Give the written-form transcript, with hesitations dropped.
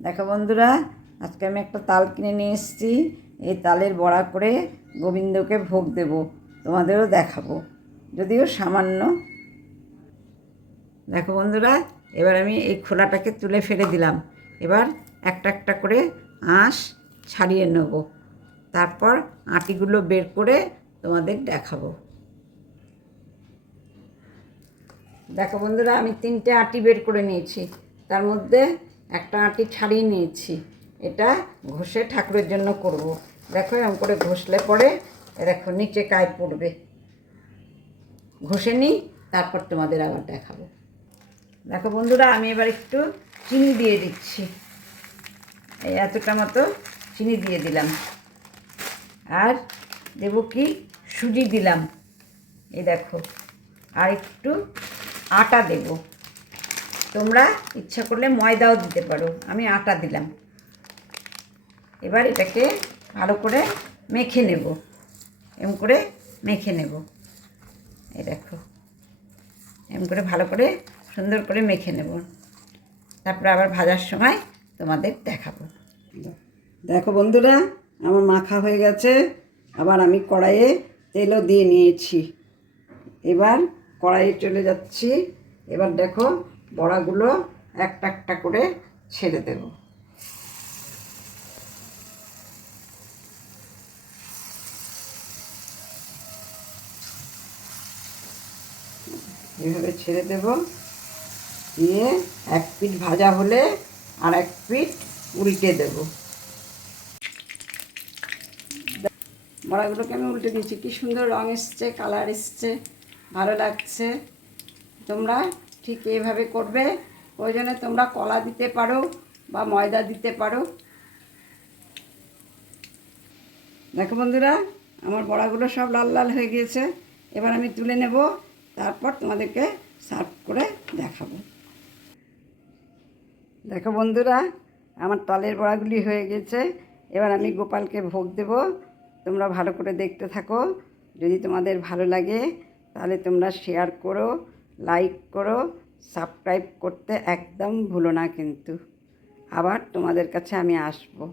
দেখো বন্ধুরা, আজকে আমি একটা তাল কিনে নিয়ে এসেছি। এই তালের বড়া করে গোবিন্দকে ভোগ দেব, তোমাদেরও দেখাবো, যদিও সামান্য। দেখো বন্ধুরা, এবার আমি এই খোলাটাকে তুলে ফেলে দিলাম। এবার একটা একটা করে আঁশ ছাড়িয়ে নেব, তারপর আটিগুলো বের করে তোমাদের দেখাবো। দেখো বন্ধুরা, আমি 3টে আটি বের করে নিয়েছি, তার মধ্যে একটা আটি ছাড়িয়ে নিয়েছি। এটা ঘষে ঠাকুরের জন্য করব। দেখো এরকম করে ঘষলে পরে দেখো নিচে কায় পড়বে। ঘষে নিই, তারপর তোমাদের আবার দেখাবো। দেখো বন্ধুরা, আমি এবার একটু চিনি দিয়ে দিচ্ছি। এই এতটা মতো চিনি দিয়ে দিলাম, আর দেবো কি সুজি দিলাম। এই দেখো, আর একটু আটা দেব। তোমরা ইচ্ছা করলে ময়দাও দিতে পারো, আমি আটা দিলাম। এবার এটাকে ভালো করে মেখে নেব, এম করে মেখে নেব। এই দেখো, এম করে ভালো করে সুন্দর করে মেখে নেব, তারপরে আবার ভাজার সময় তোমাদের দেখাবো। দেখো বন্ধুরা, আমার মাখা হয়ে গেছে। আবার আমি কড়াইয়ে তেলও দিয়ে নিয়েছি। এবার কড়াইয়ে চলে যাচ্ছি। এবার দেখো, বড়াগুলো একটা একটা করে ছেড়ে দেব। এভাবে ছেড়ে দেব, দিয়ে এক পিঠ ভাজা হলে আর এক পিঠ উল্টে দেব। বড়াগুলোকে আমি উল্টে দিয়েছি, কি সুন্দর রং এসছে, কালার এসছে, ভালো লাগছে। তোমরা ঠিক এইভাবে করবে। প্রয়োজনে তোমরা কলা দিতে পারো বা ময়দা দিতে পারো। দেখো বন্ধুরা, আমার বড়াগুলো সব লাল লাল হয়ে গিয়েছে। এবার আমি তুলে নেব, তারপর তোমাদেরকে সার্ভ করে দেখাবো। দেখো বন্ধুরা, আমার তালের বড়াগুলি হয়ে গেছে। এবার আমি গোপালকে ভোগ দেব। তোমরা ভালো করে দেখতে থাকো। যদি তোমাদের ভালো লাগে তাহলে তোমরা শেয়ার করো, লাইক করো, সাবস্ক্রাইব করতে একদম ভুলো না কিন্তু। আবার তোমাদের কাছে আমি আসবো।